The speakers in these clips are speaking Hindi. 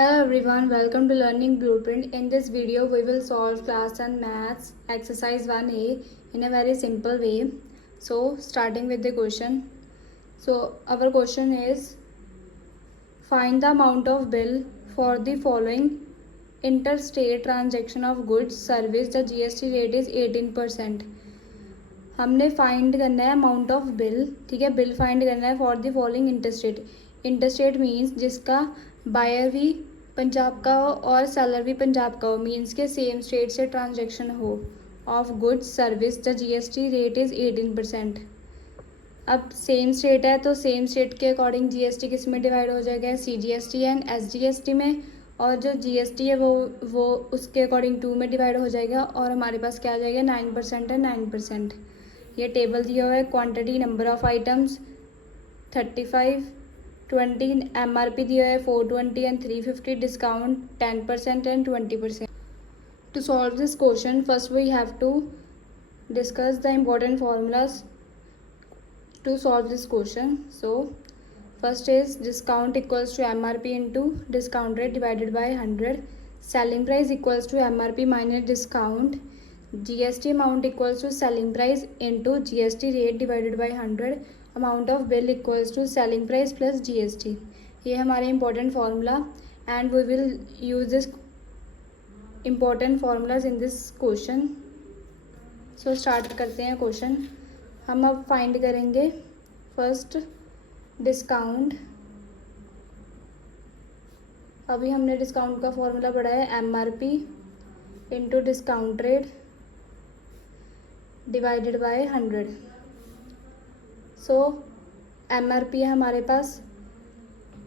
Hello everyone, welcome to Learning Blueprint. In this video, we will solve class 10 maths exercise 1A in a very simple way. So, starting with the question. So, our question is, find the amount of bill for the following interstate transaction of goods service. The GST rate is 18%. हमने फाइंड करना है अमाउंट ऑफ बिल, ठीक है. बिल फाइंड करना है for the following interstate. Interstate means जिसका बायर भी पंजाब का हो और सेलर भी पंजाब का हो, मीन्स के सेम स्टेट से ट्रांजेक्शन हो of goods service. The GST rate is 18%. अब सेम स्टेट है तो सेम स्टेट के अकॉर्डिंग GST किस में डिवाइड हो जाएगा, CGST एंड SGST में. और जो GST है वो उसके अकॉर्डिंग 2 में डिवाइड हो जाएगा. और हमारे पास क्या आ जाएगा, 9% है, 9%. ये टेबल दिया हुआ है. Quantity, number of items 35, 20, MRP दिया है 420 and 350, discount 10% and 20%. To solve this question, first we have to discuss the important formulas to solve this question. So first is discount equals to MRP into discount rate divided by 100. Selling price equals to MRP minus discount. GST amount equals to selling price into GST rate divided by 100. Amount of bill equals to selling price plus GST. ये हमारे important formula and we will use this important formulas in this question. So start करते हैं question. हम अब find करेंगे first डिस्काउंट. अभी हमने डिस्काउंट का फॉर्मूला पढ़ा है MRP into discount rate divided by 100. So MRP है हमारे पास.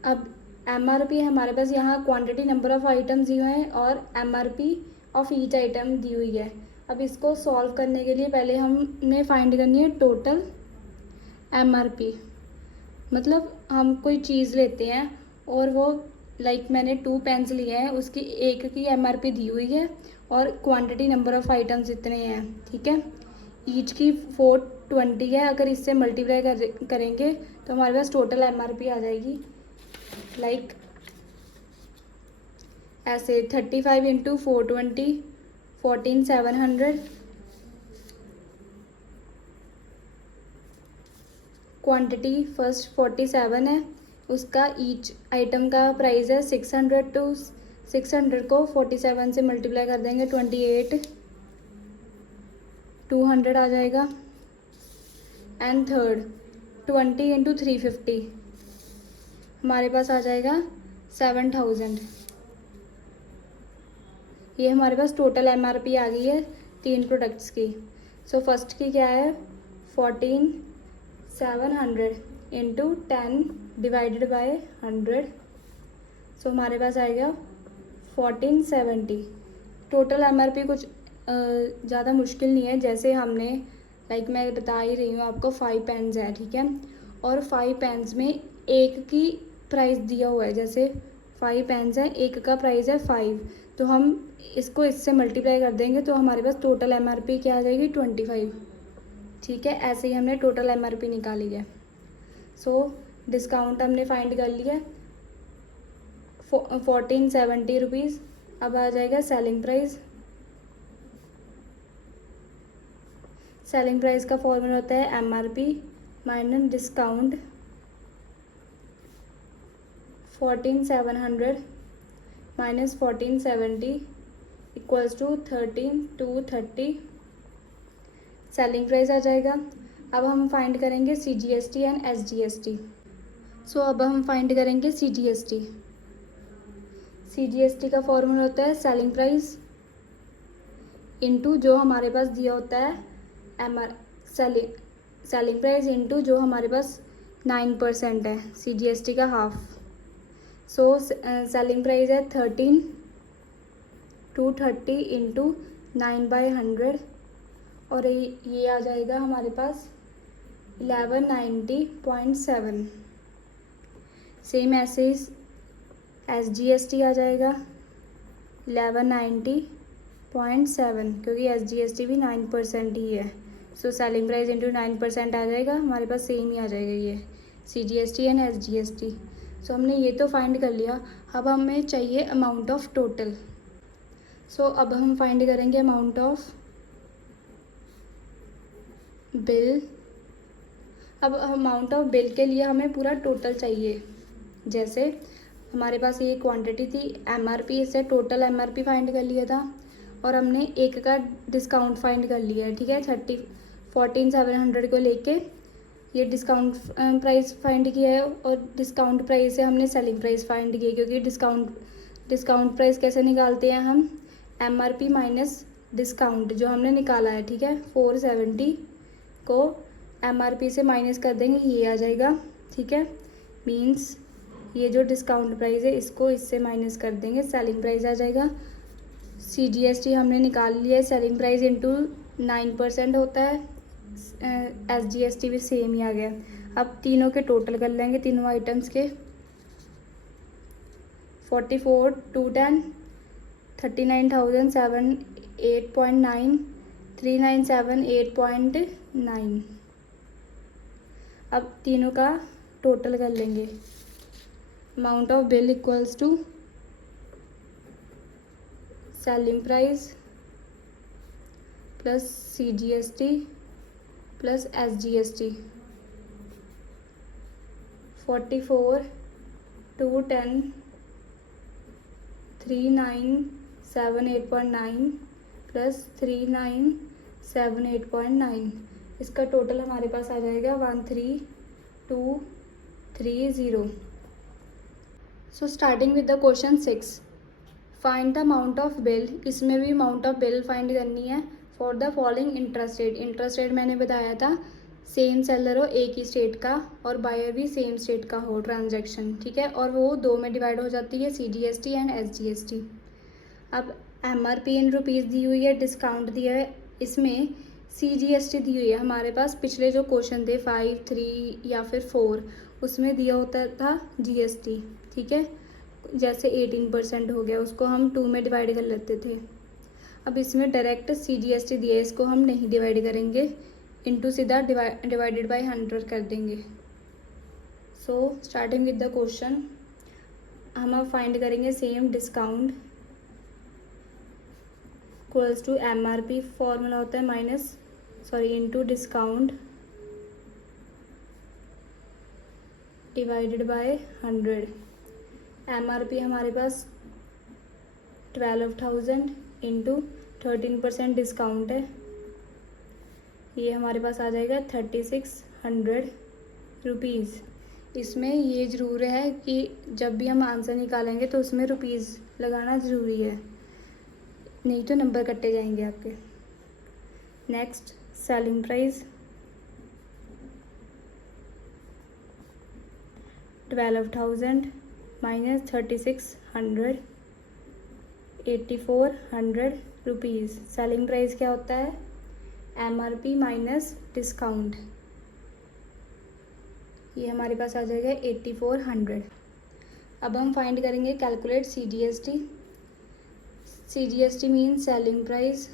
अब MRP है हमारे पास, यहाँ क्वांटिटी, नंबर ऑफ आइटम्स दिए हुए हैं और MRP ऑफ ईच आइटम दी हुई है. अब इसको सॉल्व करने के लिए पहले हमने फाइंड करनी है टोटल MRP. मतलब हम कोई चीज़ लेते हैं और वो मैंने 2 पेन्स लिए हैं, उसकी एक की MRP दी हुई है और क्वांटिटी, नंबर ऑफ आइटम्स इतने हैं, ठीक है. ईच की 420 है. अगर इससे मल्टीप्लाई करेंगे तो हमारे पास टोटल MRP आ जाएगी ऐसे 35 इंटू 420 14,700. क्वांटिटी फर्स्ट 47 है, उसका ईच आइटम का प्राइस है 600. टू 600 को 47 से मल्टीप्लाई कर देंगे 28, 200 आ जाएगा. एंड थर्ड 20 इंटू 350 हमारे पास आ जाएगा 7,000. ये हमारे पास टोटल MRP आ गई है 3 प्रोडक्ट्स की. सो फर्स्ट की क्या है, 14,700 इंटू 10 डिवाइडेड बाय 100. सो हमारे पास आएगा 1470. टोटल MRP कुछ ज़्यादा मुश्किल नहीं है. जैसे हमने मैं बता ही रही हूँ आपको, 5 पेन्स है, ठीक है. और 5 पेन्स में एक की प्राइस दिया हुआ है. जैसे 5 पेन्स है, एक का प्राइस है 5, तो हम इसको इससे मल्टीप्लाई कर देंगे तो हमारे पास टोटल MRP क्या आ जाएगी, 25, ठीक है. ऐसे ही हमने टोटल MRP निकाली है. सो डिस्काउंट हमने फाइंड कर लिया 1470 रुपीज़. अब आ जाएगा सेलिंग प्राइस. सेलिंग प्राइस का फॉर्मूला होता है MRP minus discount. 14,700 minus 1470 equals to 13,230. Selling price आ जाएगा. अब हम फाइंड करेंगे CGST एंड SGST. सो अब हम फाइंड करेंगे CGST. CGST का फॉर्मूला होता है सेलिंग प्राइस इंटू जो हमारे पास दिया होता है सेलिंग प्राइस इंटू जो हमारे पास 9% है, CGST का हाफ. सो सेलिंग प्राइस है 13,230 इंटू 9/100 और ये आ जाएगा हमारे पास 1190.7. सेम ऐसे ही SGST आ जाएगा 1190.7, क्योंकि SGST भी 9% ही है. सो सेलिंग प्राइस इंटू 9% आ जाएगा, हमारे पास सेम ही आ जाएगा ये CGST एंड SGST. सो हमने ये तो फाइंड कर लिया, अब हमें चाहिए अमाउंट ऑफ टोटल। सो अब हम फाइंड करेंगे अमाउंट ऑफ बिल। अब अमाउंट ऑफ बिल के लिए हमें पूरा टोटल चाहिए। जैसे हमारे पास ये क्वांटिटी थी MRP, से टोटल MRP फाइंड कर लिया था और हमने एक का डिस्काउंट फाइंड कर लिया है, ठीक है। 14,700 को लेके ये डिस्काउंट प्राइस फाइंड किया है और डिस्काउंट प्राइस से हमने सेलिंग प्राइस फाइंड की है, क्योंकि डिस्काउंट प्राइस कैसे निकालते हैं हम, MRP माइनस डिस्काउंट जो हमने निकाला है, ठीक है। 470 को MRP से माइनस कर देंगे, ये आ जाएगा, ठीक है। मीन्स ये जो डिस्काउंट प्राइस है इसको इससे माइनस कर देंगे, सेलिंग प्राइस आ जाएगा। CGST हमने निकाल लिया है, सेलिंग प्राइस इंटू 9% होता है, SGST भी सेम ही आ गया। अब तीनों के टोटल कर लेंगे, तीनों आइटम्स के। 44 2 10 39,008.9 3,978.9। अब तीनों का टोटल कर लेंगे। Amount of bill equals to selling price plus CGST plus SGST। 44 2 10 3978.9 plus 3978.9, इसका टोटल हमारे पास आ जाएगा 13,230। So starting with the question 6, find the amount of bill. इसमें भी अमाउंट ऑफ बिल फाइंड करनी है for the following interest rate. Interest rate मैंने बताया था सेम सेलर हो, एक ही स्टेट का, और बायर भी सेम स्टेट का हो ट्रांजैक्शन, ठीक है। और वो दो में डिवाइड हो जाती है, CGST एंड SGST। अब MRP इन रुपीज़ दी हुई है, डिस्काउंट दिया है, इसमें CGST दी हुई है। हमारे पास पिछले जो क्वेश्चन थे 5, 3 या फिर 4, उसमें दिया होता था GST, ठीक है। जैसे 18% हो गया, उसको हम 2 में डिवाइड कर लेते थे। अब इसमें डायरेक्ट CGST दिया है, इसको हम नहीं डिवाइड करेंगे, इंटू सीधा डिवाइडेड बाय 100 कर देंगे। So starting with the question, हम अब फाइंड करेंगे same discount equals to MRP, formula होता है into discount divided by 100। MRP हमारे पास 12,000 इंटू 13% डिस्काउंट है, ये हमारे पास आ जाएगा 3,600 रुपीज़। इसमें ये ज़रूर है कि जब भी हम आंसर निकालेंगे तो उसमें रुपीज़ लगाना ज़रूरी है, नहीं तो नंबर कटे जाएंगे आपके। Next selling price 12,000 minus 3,600 8,400 rupees. Selling price क्या होता है, MRP माइनस डिस्काउंट, ये हमारे पास आ जाएगा 8,400। अब हम फाइंड करेंगे calculate CGST। CGST mean selling price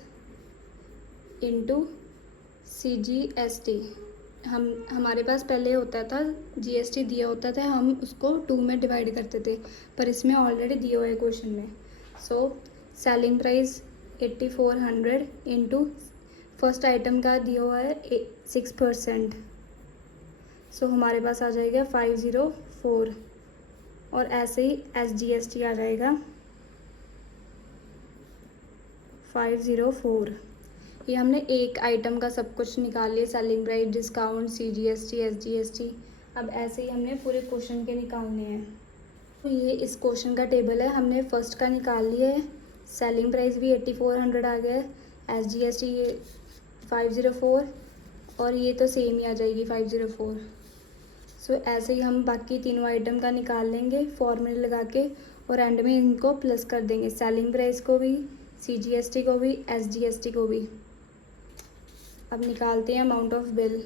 into CGST। हमारे पास पहले होता था GST दिया होता था, हम उसको 2 में डिवाइड करते थे, पर इसमें ऑलरेडी दिया हुआ है क्वेश्चन में। So selling price 8,400 into first item का दिया हुआ है 6%, सो हमारे पास आ जाएगा 504, और ऐसे ही SGST आ जाएगा 504। ये हमने एक आइटम का सब कुछ निकाल लिया, selling price, discount, CGST, SGST। अब ऐसे ही हमने पूरे क्वेश्चन के निकालने हैं। तो ये इस क्वेश्चन का टेबल है, हमने फर्स्ट का निकाल लिया है, सेलिंग प्राइस भी 8,400 आ गया है, SGST ये 504, और ये तो सेम ही आ जाएगी 504। सो ऐसे ही हम बाकी तीनों आइटम का निकाल लेंगे फॉर्मूले लगा के, और एंड में इनको प्लस कर देंगे, सेलिंग प्राइस को भी, CGST को भी, SGST को भी। अब निकालते हैं amount of bill.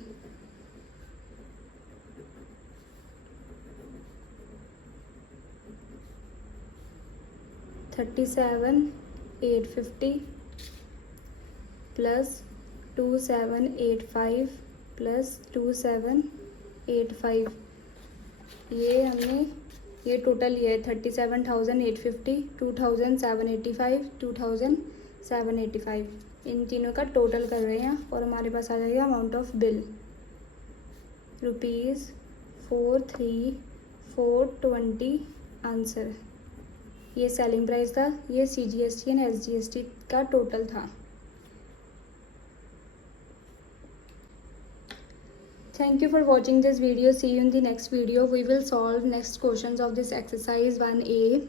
$37,850 plus 2,785 plus 2,785, ये हमने ये टोटल ये है 37,850, 2,785, 2,785, इन तीनों का टोटल कर रहे हैं और हमारे पास आ जाएगा अमाउंट ऑफ बिल ₹43,420 आंसर। ये सेलिंग प्राइस था, ये CGST एंड SGST का टोटल था। Thank you for watching this video. See you in the next video. We will solve next questions of this exercise 1A.